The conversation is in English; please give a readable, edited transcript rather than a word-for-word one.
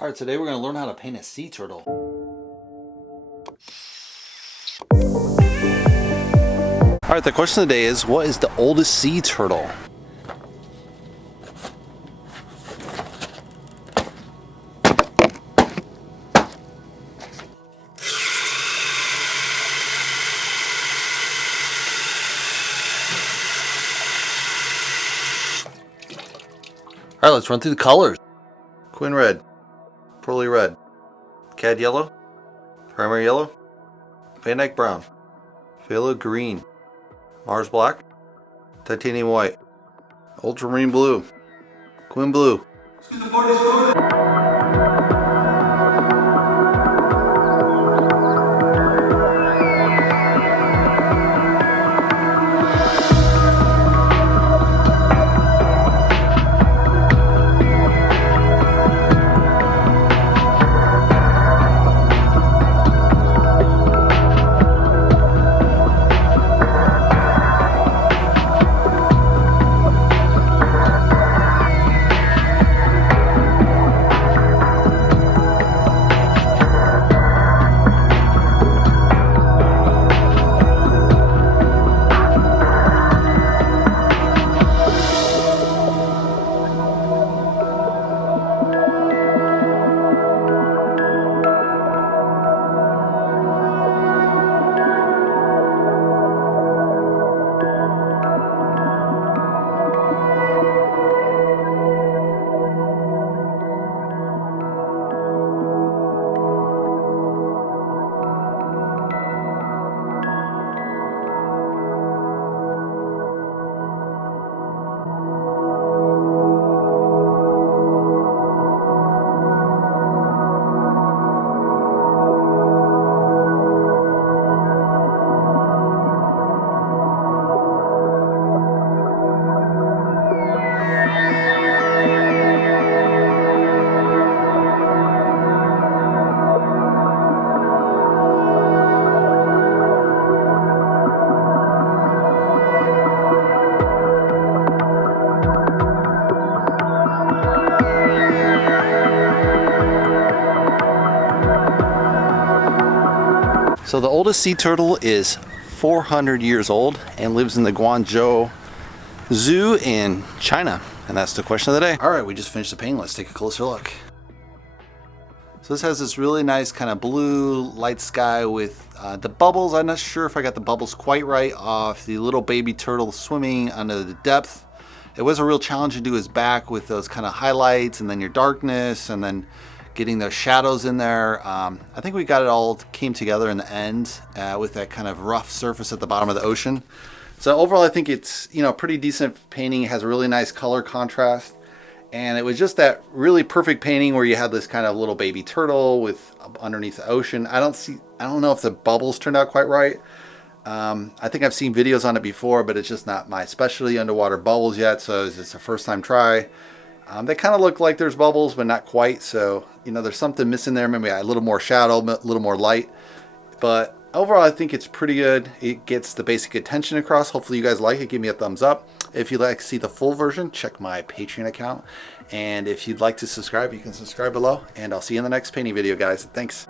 Alright, today we're going to learn how to paint a sea turtle. Alright, the question of the day is, what is the oldest sea turtle? Alright, let's run through the colors. Quinn red, pearly red, cad yellow, primary yellow, Van Dyke brown, phthalo green, Mars black, titanium white, ultramarine blue, Quinn blue. So the oldest sea turtle is 400 years old and lives in the Guangzhou Zoo in China. And that's the question of the day. All right, we just finished the painting. Let's take a closer look. So this has this really nice kind of blue light sky with the bubbles. I'm not sure if I got the bubbles quite right off the little baby turtle swimming under the depth. It was a real challenge to do his back with those kind of highlights and then your darkness and then getting those shadows in there. I think we got it all came together in the end with that kind of rough surface at the bottom of the ocean. So overall, I think it's, you know, pretty decent painting. It has a really nice color contrast. And it was just that really perfect painting where you had this kind of little baby turtle with underneath the ocean. I don't know if the bubbles turned out quite right. I think I've seen videos on it before, but it's just not my specialty, underwater bubbles yet. So it's a first time try. They kind of look like there's bubbles, but not quite. So, you know, there's something missing there. Maybe a little more shadow, a little more light. But overall, I think it's pretty good. It gets the basic intention across. Hopefully you guys like it. Give me a thumbs up. If you'd like to see the full version, check my Patreon account. And if you'd like to subscribe, you can subscribe below. And I'll see you in the next painting video, guys. Thanks.